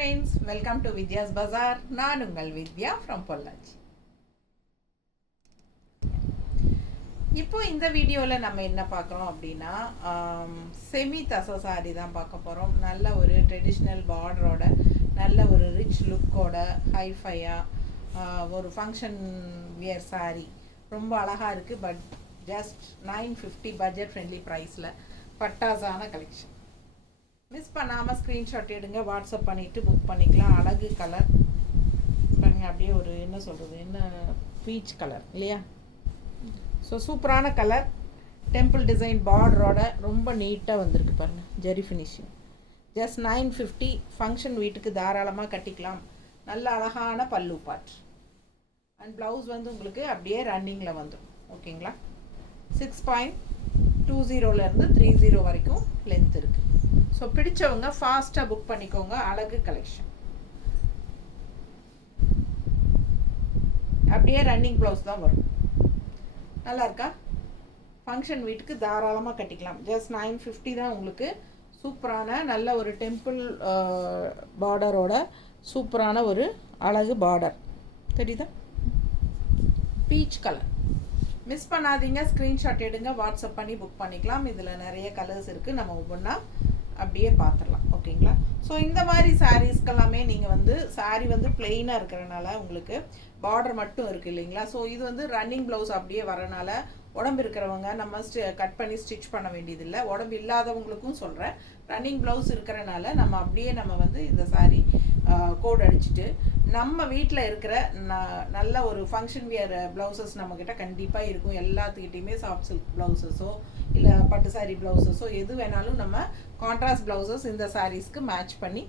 friends, welcome to Vidya's Bazaar. நான் உங்கள் வித்யா from Pollachi. இப்போ இந்த வீடியோவில் நம்ம என்ன பார்க்குறோம் அப்படின்னா செமி தசை சாரி தான் பார்க்க போகிறோம். நல்ல ஒரு ட்ரெடிஷ்னல் பார்டரோட நல்ல ஒரு ரிச் லுக்கோட ஹைஃபையாக ஒரு ஃபங்க்ஷன் வியர் சாரி ரொம்ப அழகாக இருக்குது. பட் ஜஸ்ட் 950 பட்ஜெட் ஃப்ரெண்ட்லி ப்ரைஸில் பட்டாசான கலெக்ஷன். மிஸ் பண்ணாமல் ஸ்க்ரீன்ஷாட் எடுங்க, வாட்ஸ்அப் பண்ணிவிட்டு புக் பண்ணிக்கலாம். அழகு கலர் பாருங்கள், அப்படியே ஒரு என்ன சொல்கிறது, என்ன பீச் கலர் இல்லையா? ஸோ சூப்பரான கலர், டெம்பிள் டிசைன் பார்டரோட ரொம்ப நீட்டாக வந்திருக்கு பாருங்கள். ஜெரி ஃபினிஷிங், ஜஸ்ட் 950. ஃபங்க்ஷன் வீட்டுக்கு தாராளமாக கட்டிக்கலாம். நல்ல அழகான பல்லு பாட் அண்ட் ப்ளவுஸ் வந்து உங்களுக்கு அப்படியே ரன்னிங்கில் வந்துடும். ஓகேங்களா? 6.20 30 வரைக்கும் லென்த் இருக்குது. ஸோ பிடிச்சவங்க ஃபாஸ்ட்டாக புக் பண்ணிக்கோங்க. அழகு கலெக்ஷன், அப்படியே ரன்னிங் ப்ளவுஸ் தான் வரும். நல்லா இருக்கா? ஃபங்க்ஷன் வீட்டுக்கு தாராளமாக கட்டிக்கலாம். ஜஸ்ட் 950 தான் உங்களுக்கு. சூப்பரான நல்ல ஒரு டெம்பிள் பார்டரோட சூப்பரான ஒரு அழகு பார்டர் தெரியுதா? Peach colour. மிஸ் பண்ணாதீங்க, ஸ்க்ரீன்ஷாட் எடுங்க, வாட்ஸ்அப் பண்ணி புக் பண்ணிக்கலாம். இதில் நிறைய கலர்ஸ் இருக்குது, நம்ம ஒவ்வொன்றா அப்படியே பார்த்துடலாம். ஓகேங்களா? ஸோ இந்த மாதிரி சாரீஸ்க்கெல்லாமே நீங்கள் வந்து சாரீ வந்து பிளெயினாக இருக்கிறனால உங்களுக்கு பார்டர் மட்டும் இருக்குது இல்லைங்களா? ஸோ இது வந்து ரன்னிங் ப்ளவுஸ் அப்படியே வரனால உடம்பு இருக்கிறவங்க நம்ம கட் பண்ணி ஸ்டிச் பண்ண வேண்டியதில்லை. உடம்பு இல்லாதவங்களுக்கும் சொல்கிறேன், ரன்னிங் ப்ளவுஸ் இருக்கிறனால நம்ம அப்படியே நம்ம வந்து இந்த சாரீ கோட் அடிச்சுட்டு நம்ம வீட்டில் இருக்கிற நல்ல ஒரு ஃபங்க்ஷன் வியர் ப்ளவுசஸ் நம்மக்கிட்ட கண்டிப்பாக இருக்கும். எல்லாத்துக்கிட்டையுமே சாஃப்ட் சில்க் ப்ளவுசஸோ இல்லை பட்டு சாரீ ப்ளவுசஸோ எது வேணாலும் நம்ம கான்ட்ராஸ்ட் ப்ளவுசஸ் இந்த சாரீஸ்க்கு மேட்ச் பண்ணி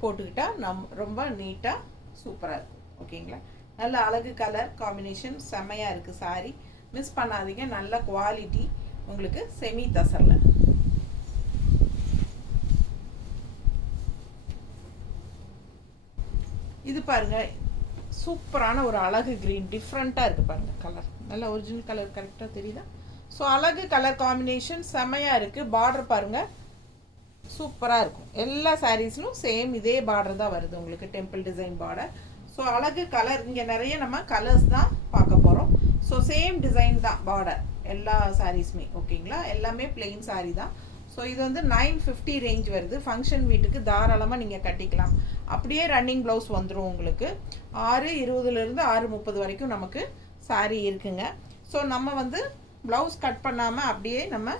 போட்டுக்கிட்டால் ரொம்ப நீட்டாக சூப்பராக இருக்கும். ஓகேங்களா? நல்ல அழகு கலர் காம்பினேஷன் செம்மையாக இருக்குது சாரீ. மிஸ் பண்ணாதீங்க. நல்ல குவாலிட்டி உங்களுக்கு செமி தசரில். இது பாருங்கள், சூப்பரான ஒரு அழகு க்ரீன், டிஃப்ரெண்ட்டாக இருக்குது பாருங்கள். கலர் நல்ல ஒரிஜினல் கலர் கரெக்டாக தெரியுதா? ஸோ அழகு கலர் காம்பினேஷன் செம்மையாக இருக்குது. பார்டர் பாருங்கள், சூப்பராக இருக்கும். எல்லா சாரீஸ்லும் சேம் இதே பார்டர் தான் வருது உங்களுக்கு, டெம்பிள் டிசைன் பார்டர். ஸோ அழகு கலர். இங்கே நிறைய நம்ம கலர்ஸ் தான் பார்க்க போகிறோம். ஸோ சேம் டிசைன் தான் பார்டர் எல்லா சாரீஸுமே. ஓகேங்களா? எல்லாமே பிளெயின் சாரீ தான். ஸோ இது வந்து 950 ரேஞ்ச் வருது. ஃபங்க்ஷன் வீட்டுக்கு தாராளமாக நீங்கள் கட்டிக்கலாம். அப்படியே ரன்னிங் ப்ளவுஸ் வந்துடும் உங்களுக்கு. 6:20 6:30 வரைக்கும் நமக்கு சாரீ இருக்குங்க. ஸோ நம்ம வந்து ப்ளவுஸ் கட் பண்ணாமல் அப்படியே நம்ம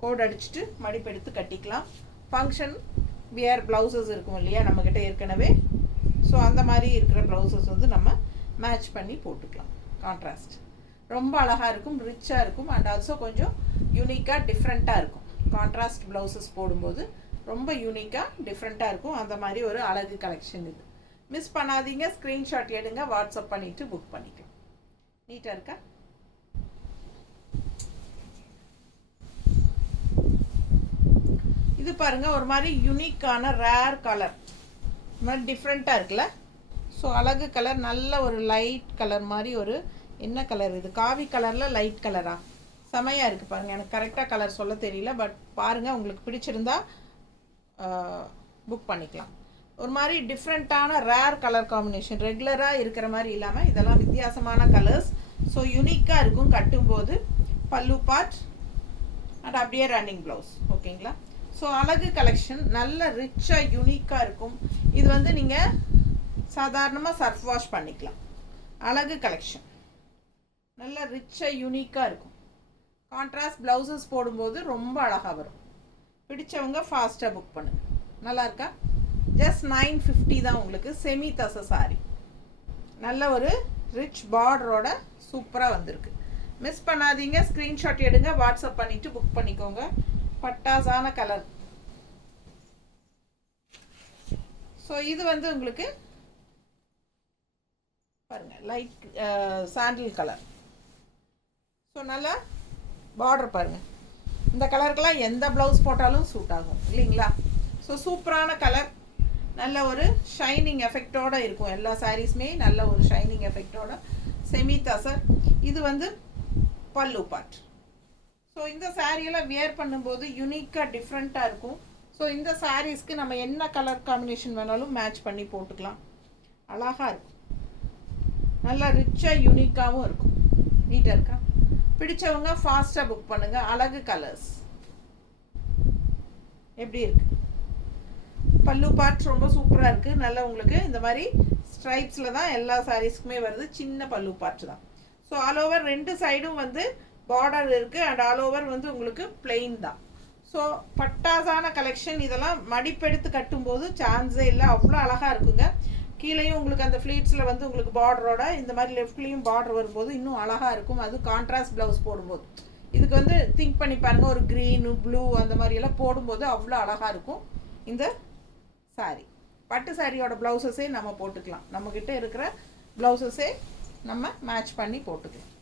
கோட் அடிச்சுட்டு மடிப்பெடுத்து கட்டிக்கலாம். ஃபங்க்ஷன் வியர் ப்ளவுசஸ் இருக்கும் இல்லையா நம்மக்கிட்ட ஏற்கனவே. ஸோ அந்த மாதிரி இருக்கிற ப்ளவுசஸ் வந்து நம்ம மேட்ச் பண்ணி போட்டுக்கலாம். கான்ட்ராஸ்ட் ரொம்ப அழகாக இருக்கும், ரிச்சாக இருக்கும். அண்ட் ஆல்சோ கொஞ்சம் யூனிக்காக டிஃப்ரெண்ட்டாக இருக்கும். கான்ட்ராஸ்ட் ப்ளவுசஸ் போடும்போது ரொம்ப யூனிக்காக டிஃப்ரெண்ட்டாக இருக்கும். அந்த மாதிரி ஒரு அழகு கலெக்ஷன் இது. மிஸ் பண்ணாதீங்க, ஸ்க்ரீன்ஷாட் எடுங்க, வாட்ஸ்அப் பண்ணிவிட்டு புக் பண்ணிக்கலாம். நீட்டாக இருக்கா? இது பாருங்கள், ஒரு மாதிரி யூனிக்கான ரேர் கலர், மாதிரி டிஃப்ரெண்ட்டாக இருக்குல்ல? ஸோ அழகு கலர், நல்ல ஒரு லைட் கலர் மாதிரி ஒரு என்ன கலர் இது? காவி கலரில் லைட் கலரா? செமையாக இருக்குது பாருங்கள். எனக்கு கரெக்டாக கலர் சொல்ல தெரியல, பட் பாருங்கள், உங்களுக்கு பிடிச்சிருந்தா புக் பண்ணிக்கலாம். ஒரு மாதிரி டிஃப்ரெண்ட்டான ரேர் கலர் காம்பினேஷன், ரெகுலராக இருக்கிற மாதிரி இல்லாமல் இதெல்லாம் வித்தியாசமான கலர்ஸ். ஸோ யூனிக்காக இருக்கும் கட்டும்போது. பல்லு பார்ட் அண்ட் அப்படியே ரன்னிங் ப்ளவுஸ். ஓகேங்களா? ஸோ அழகு கலெக்ஷன் நல்ல ரிச்சாக யூனிக்காக இருக்கும். இது வந்து நீங்கள் சாதாரணமாக சர்ஃப் வாஷ் பண்ணிக்கலாம். அழகு கலெக்ஷன் நல்ல ரிச்சாக யூனிக்காக இருக்கும். கான்ட்ராஸ்ட் ப்ளவுசஸ் போடும்போது ரொம்ப அழகாக வரும். பிடிச்சவங்க ஃபாஸ்ட்டாக புக் பண்ணுங்கள். நல்லா இருக்கா? ஜஸ்ட் 950 தான் உங்களுக்கு. செமி தசை சாரி, நல்ல ஒரு ரிச் பார்டரோட சூப்பராக வந்திருக்கு. மிஸ் பண்ணாதீங்க, ஸ்க்ரீன்ஷாட் எடுங்க, வாட்ஸ்அப் பண்ணிவிட்டு புக் பண்ணிக்கோங்க. பட்டாசான கலர். ஸோ இது வந்து உங்களுக்கு பாருங்கள் லைட் சாண்டில் கலர். ஸோ நல்லா பார்டர் பாருங்கள். இந்த கலருக்கெல்லாம் எந்த ப்ளவுஸ் போட்டாலும் சூட் ஆகும் இல்லைங்களா? ஸோ சூப்பரான கலர், நல்ல ஒரு ஷைனிங் எஃபெக்டோடு இருக்கும். எல்லா சாரீஸுமே நல்ல ஒரு ஷைனிங் எஃபெக்டோட செமி தசர். இது வந்து பல்லு பார்ட். ஸோ இந்த சாரியெல்லாம் வியர் பண்ணும்போது யூனிக்காக டிஃப்ரெண்ட்டாக இருக்கும். ஸோ இந்த சாரீஸ்க்கு நம்ம என்ன கலர் காம்பினேஷன் வேணாலும் மேட்ச் பண்ணி போட்டுக்கலாம். அழகாக இருக்கும், நல்லா ரிச்சாக யூனிக்காகவும் இருக்கும். நீட்டாக இருக்கா? பிடிச்சவங்க ஃபாஸ்ட்டாக புக் பண்ணுங்கள். அழகு கலர்ஸ் எப்படி இருக்குது? பல்லு பார்ட் ரொம்ப சூப்பராக இருக்குது. நல்லா உங்களுக்கு இந்த மாதிரி ஸ்ட்ரைப்ஸில் தான் எல்லா சாரீஸ்க்குமே வருது. சின்ன பல்லு பார்ட் தான். ஸோ ஆல் ஓவர் 2 சைடும் வந்து பார்டர் இருக்குது அண்ட் ஆல் ஓவர் வந்து உங்களுக்கு பிளெயின் தான். ஸோ பட்டாசான கலெக்ஷன். இதெல்லாம் மடிப்பெடுத்து கட்டும்போது சான்ஸே இல்லை, அவ்வளோ அழகாக இருக்குங்க. கீழேயும் உங்களுக்கு அந்த ஃப்ளீட்ஸில் வந்து உங்களுக்கு பார்டரோட இந்த மாதிரி லெஃப்ட்லேயும் பார்டர் வரும்போது இன்னும் அழகாக இருக்கும். அது கான்ட்ராஸ்ட் ப்ளவுஸ் போடும்போது இதுக்கு வந்து திங்க் பண்ணி பாருங்கள், ஒரு க்ரீனு ப்ளூ அந்த மாதிரியெல்லாம் போடும்போது அவ்வளோ அழகாக இருக்கும் இந்த சாரீ. பட்டு சாரியோட ப்ளவுசஸே நம்ம போட்டுக்கலாம். நம்மக்கிட்ட இருக்கிற ப்ளவுசஸே நம்ம மேட்ச் பண்ணி போட்டுக்கலாம்.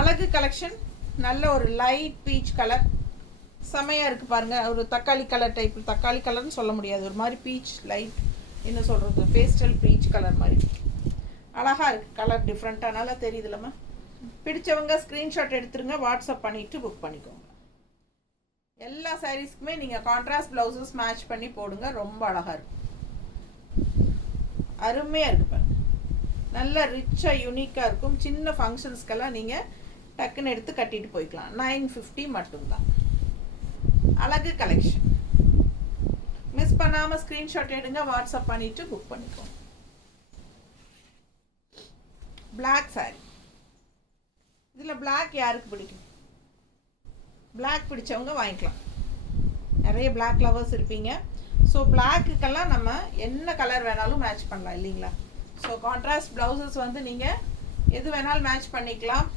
அழகு கலெக்ஷன். நல்ல ஒரு லைட் பீச் கலர் செமையாக இருக்குது பாருங்கள். ஒரு தக்காளி கலர் டைப், தக்காளி கலர்னு சொல்ல முடியாது, ஒரு மாதிரி பீச் லைட், என்ன சொல்கிறது, பேஸ்டல் பீச் கலர் மாதிரி அழகாக இருக்குது. கலர் டிஃப்ரெண்ட்டாக நல்லா தெரியுதுல்லம்மா. பிடிச்சவங்க ஸ்க்ரீன்ஷாட் எடுத்துருங்க, வாட்ஸ்அப் பண்ணிவிட்டு புக் பண்ணிக்கோங்க. எல்லா சாரீஸ்க்குமே நீங்கள் கான்ட்ராஸ்ட் ப்ளவுசஸ் மேட்ச் பண்ணி போடுங்க, ரொம்ப அழகாக இருக்கும். அருமையாக இருக்குது பாருங்கள், நல்ல ரிச்சாக யூனிக்காக இருக்கும். சின்ன ஃபங்க்ஷன்ஸ்க்கெல்லாம் நீங்கள் டக்குன்னு எடுத்து கட்டிட்டு போய்க்கலாம். 950 மட்டும்தான். அழகு கலெக்ஷன். மிஸ் பண்ணாமல் ஸ்க்ரீன்ஷாட் எடுங்க, வாட்ஸ்அப் பண்ணிவிட்டு புக் பண்ணிக்கோங்க. பிளாக் சாரி. இதில் பிளாக் யாருக்கு பிடிக்கும்? பிளாக் பிடிச்சவங்க வாங்கிக்கலாம். நிறைய பிளாக் லவர்ஸ் இருப்பீங்க. ஸோ பிளாக்குக்கெல்லாம் நம்ம என்ன கலர் வேணாலும் மேட்ச் பண்ணலாம் இல்லைங்களா? ஸோ கான்ட்ராஸ்ட் ப்ளவுசஸ் வந்து நீங்கள் எது வேணாலும் மேட்ச் பண்ணிக்கலாம்.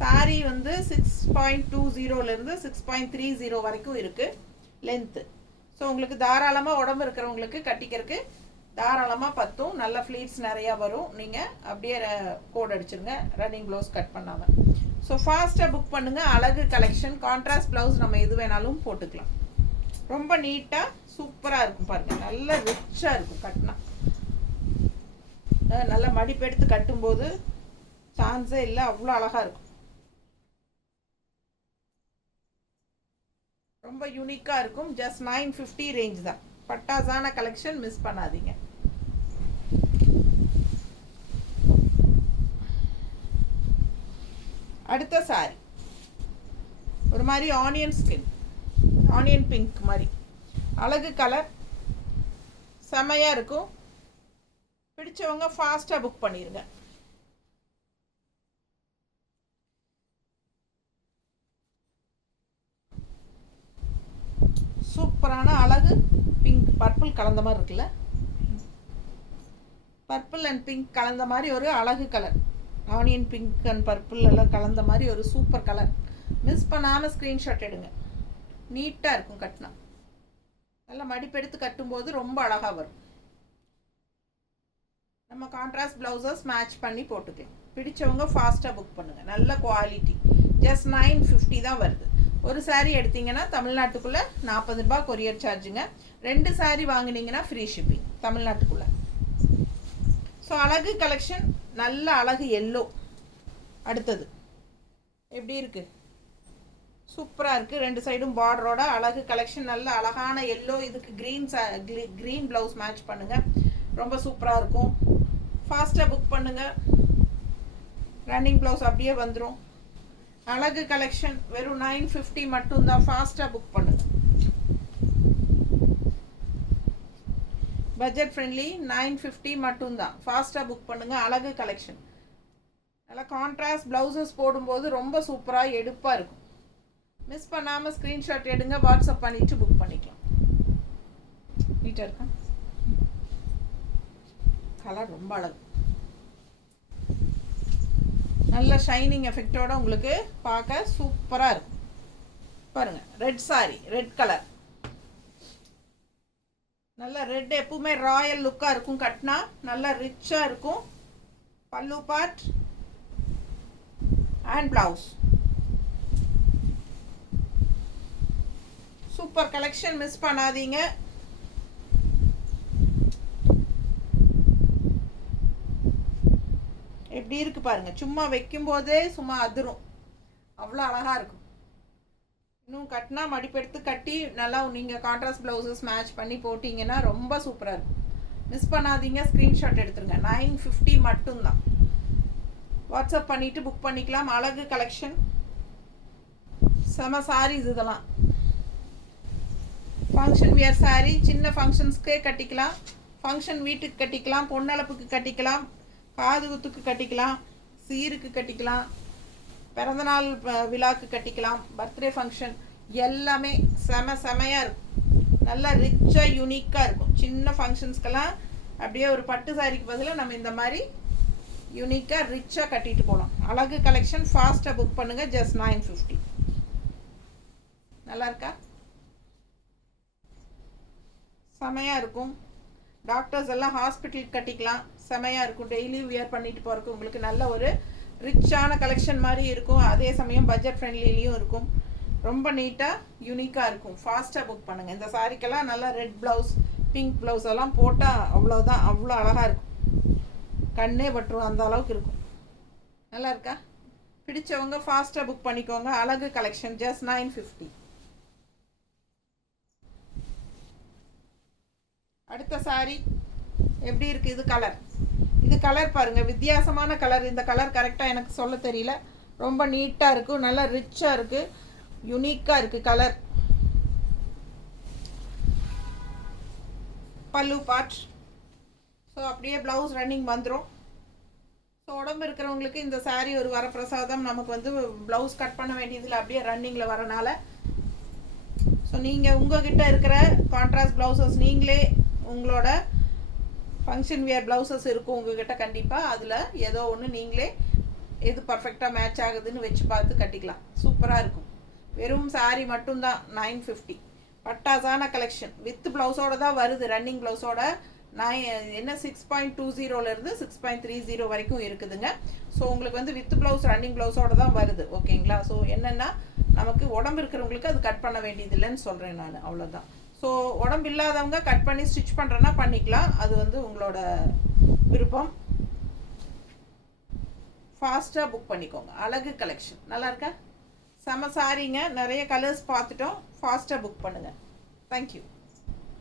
சாரீ வந்து 6.20லேருந்து 6.30 வரைக்கும் இருக்குது லென்த்து. ஸோ உங்களுக்கு தாராளமாக உடம்பு இருக்கிறவங்களுக்கு கட்டிக்கிறதுக்கு தாராளமாக பத்தும். நல்ல ஃப்ளீட்ஸ் நிறையா வரும். நீங்கள் அப்படியே கோட் அடிச்சுருங்க, ரன்னிங் ப்ளவுஸ் கட் பண்ணாமல். ஸோ ஃபாஸ்ட்டாக புக் பண்ணுங்கள். அழகு கலெக்ஷன். கான்ட்ராஸ்ட் ப்ளவுஸ் நம்ம எது வேணாலும் போட்டுக்கலாம். ரொம்ப நீட்டாக சூப்பராக இருக்கும் பாருங்கள், நல்ல ரிச்சாக இருக்கும் கட்டினா. நல்லா மடிப்பெடுத்து கட்டும்போது சான்ஸே இல்லை, அவ்வளோ அழகாக இருக்கும். ரொம்ப யூனிக்காக இருக்கும். ஜஸ்ட் 950 ரேஞ்ச் தான். பட்டாசான கலெக்ஷன், மிஸ் பண்ணாதீங்க. அடுத்த சாரி ஒரு மாதிரி ஆனியன் ஸ்கின், ஆனியன் பிங்க் மாதிரி அழகு கலர், செமையாக இருக்கும். பிடிச்சவங்க ஃபாஸ்ட்டாக புக் பண்ணிடுங்க. சூப்பரான அழகு பிங்க் பர்பிள் கலந்த மாதிரி இருக்குல்ல, பர்பிள் அண்ட் பிங்க் கலந்த மாதிரி ஒரு அழகு colour. Onion pink and purple எல்லாம் கலந்த மாதிரி ஒரு சூப்பர் கலர். மிஸ் பண்ணாமல் ஸ்க்ரீன்ஷாட் எடுங்க. நீட்டாக இருக்கும் கட்டினா. நல்லா மடிப்பெடுத்து கட்டும்போது ரொம்ப அழகாக வரும். நம்ம கான்ட்ராஸ்ட் ப்ளவுசஸ் மேட்ச் பண்ணி போட்டுக்கலாம். பிடிச்சவங்க ஃபாஸ்ட்டாக புக் பண்ணுங்கள். நல்ல குவாலிட்டி. ஜஸ்ட் 950 தான் வருது. ஒரு சாரீ எடுத்தீங்கன்னா தமிழ்நாட்டுக்குள்ளே 40 ரூபாய் கொரியர் சார்ஜுங்க. 2 சாரீ வாங்கினீங்கன்னா ஃப்ரீ ஷிப்பிங் தமிழ்நாட்டுக்குள்ளே. ஸோ அழகு கலெக்ஷன், நல்ல அழகு எல்லோ. அடுத்தது எப்படி இருக்குது? சூப்பராக இருக்குது. 2 சைடும் பார்டரோட அழகு கலெக்ஷன். நல்ல அழகான எல்லோ. இதுக்கு க்ரீன் ப்ளவுஸ் மேட்ச் பண்ணுங்கள், ரொம்ப சூப்பராக இருக்கும். ஃபாஸ்ட்டாக புக் பண்ணுங்கள். ரன்னிங் ப்ளவுஸ் அப்படியே வந்துடும். அழகு கலெக்ஷன் வெறும் 950 மட்டும்தான். ஃபாஸ்ட்டாக புக் பண்ணுங்கள். பட்ஜெட் ஃப்ரெண்ட்லி 950 மட்டும்தான். ஃபாஸ்ட்டாக புக் பண்ணுங்கள். அழகு கலெக்ஷன். நல்லா கான்ட்ராஸ்ட் ப்ளவுசஸ் போடும்போது ரொம்ப சூப்பராக எடுப்பாக இருக்கும். மிஸ் பண்ணாமல் ஸ்க்ரீன்ஷாட் எடுங்க, வாட்ஸ்அப் பண்ணிவிட்டு புக் பண்ணிக்கலாம். நீட்டாக இருக்கா? கலர் ரொம்ப அழகு. நல்ல ஷைனிங் எஃபெக்டோட உங்களுக்கு பார்க்க சூப்பராக இருக்கும் பாருங்கள். Red sorry, red colour. நல்ல ரெட் எப்பவுமே ராயல் லுக்காக இருக்கும் கட்டினா. நல்லா ரிச்சாக இருக்கும். பல்லு part and blouse. Super collection, miss பண்ணாதீங்க. எப்படி இருக்கு பாருங்க. சும்மா வைக்கும் போதே சும்மா அதிரும், அவ்வளோ அழகா இருக்கும். இன்னும் கட்டினா மடிப்பெடுத்து கட்டி நல்லா நீங்கள் கான்ட்ராஸ்ட் ப்ளவுசஸ் மேட்ச் பண்ணி போட்டிங்கன்னா ரொம்ப சூப்பராக இருக்கும். மிஸ் பண்ணாதீங்க, ஸ்க்ரீன்ஷாட் எடுத்துருங்க. 950 மட்டும்தான். வாட்ஸ்அப் பண்ணிவிட்டு புக் பண்ணிக்கலாம். அழகு கலெக்ஷன், செம சாரீஸ் இதெல்லாம். ஃபங்க்ஷன் வியர் சாரீ, சின்ன ஃபங்க்ஷன்ஸ்க்கே கட்டிக்கலாம், ஃபங்க்ஷன் வீட்டுக்கு கட்டிக்கலாம், பொன்னளப்புக்கு கட்டிக்கலாம், காது குத்துக்கு கட்டிக்கலாம், சீருக்கு கட்டிக்கலாம், பிறந்தநாள் விழாக்கு கட்டிக்கலாம், பர்த்டே ஃபங்க்ஷன் எல்லாமே செமையாக இருக்கும். நல்லா ரிச்சாக யூனிக்காக இருக்கும். சின்ன ஃபங்க்ஷன்ஸ்க்கெல்லாம் அப்படியே ஒரு பட்டு சாரிக்கு பதிலாக நம்ம இந்த மாதிரி யூனிக்காக ரிச்சாக கட்டிட்டு போகலாம். அழகு கலெக்ஷன், ஃபாஸ்ட்டாக புக் பண்ணுங்கள். ஜஸ்ட் 950. நல்லா இருக்கா? செமையாக இருக்கும். டாக்டர்ஸ் எல்லாம் ஹாஸ்பிட்டலுக்கு கட்டிக்கலாம், செமையாக இருக்கும். டெய்லி வியர் பண்ணிட்டு போகிறதுக்கு உங்களுக்கு நல்ல ஒரு ரிச்சான கலெக்ஷன் மாதிரி இருக்கும். அதே சமயம் பட்ஜெட் ஃப்ரெண்ட்லிலையும் இருக்கும். ரொம்ப நீட்டாக யூனிக்காக இருக்கும். ஃபாஸ்ட்டாக புக் பண்ணுங்கள். இந்த சாரிக்கெல்லாம் நல்லா ரெட் ப்ளவுஸ், பிங்க் ப்ளவுஸ் எல்லாம் போட்டால் அவ்வளோதான், அவ்வளோ அழகாக இருக்கும். கண்ணே பட்டுரும், அந்த அளவுக்கு இருக்கும். நல்லா இருக்கா? பிடிச்சவங்க ஃபாஸ்ட்டாக புக் பண்ணிக்கோங்க. அழகு கலெக்ஷன், ஜஸ்ட் 950. அடுத்த சாரி எப்படி இருக்குது? இது கலர் பாருங்கள், வித்தியாசமான கலர். இந்த கலர் கரெக்டாக எனக்கு சொல்ல தெரியல. ரொம்ப நீட்டாக இருக்கும், நல்லா ரிச்சாக இருக்குது, யூனிக்காக இருக்குது கலர். பல்லு பார்ட். ஸோ அப்படியே ப்ளவுஸ் ரன்னிங் வந்துடும். ஸோ உடம்பு இருக்கிறவங்களுக்கு இந்த சாரீ ஒரு வரப்பிரசாதம். நமக்கு வந்து ப்ளவுஸ் கட் பண்ண வேண்டியதில் அப்படியே ரன்னிங்கில் வரனால. ஸோ நீங்கள் உங்கள்கிட்ட இருக்கிற கான்ட்ராஸ்ட் ப்ளவுசஸ் நீங்களே உங்களோட ஃபங்க்ஷன் வியர் ப்ளவுசஸ் இருக்கும் உங்கள்கிட்ட கண்டிப்பாக. அதில் ஏதோ ஒன்று நீங்களே எது பர்ஃபெக்டாக மேட்ச் ஆகுதுன்னு வச்சு பார்த்து கட்டிக்கலாம். சூப்பராக இருக்கும். வெறும் சாரீ மட்டும்தான் 950. பட்டாசான கலெக்ஷன் வித் ப்ளவுஸோடு தான் வருது. ரன்னிங் ப்ளவுஸோட என்ன 6.20லேருந்து 6.30 வரைக்கும் இருக்குதுங்க. ஸோ உங்களுக்கு வந்து வித் ப்ளவுஸ் ரன்னிங் ப்ளவுஸோடு தான் வருது. ஓகேங்களா? ஸோ என்னென்னா நமக்கு உடம்பு இருக்கிறவங்களுக்கு அது கட் பண்ண வேண்டியதில்லைன்னு சொல்கிறேன் நான், அவ்வளோதான். ஸோ உடம்பு இல்லாதவங்க கட் பண்ணி ஸ்டிச் பண்ணுறேன்னா பண்ணிக்கலாம், அது வந்து உங்களோட விருப்பம். ஃபாஸ்ட்டாக புக் பண்ணிக்கோங்க. அழகு கலெக்ஷன் நல்லா இருக்கா? செம சாரிங்க, நிறைய கலர்ஸ் பார்த்துட்டோம். ஃபாஸ்ட்டாக புக் பண்ணுங்கள். தேங்க்யூ.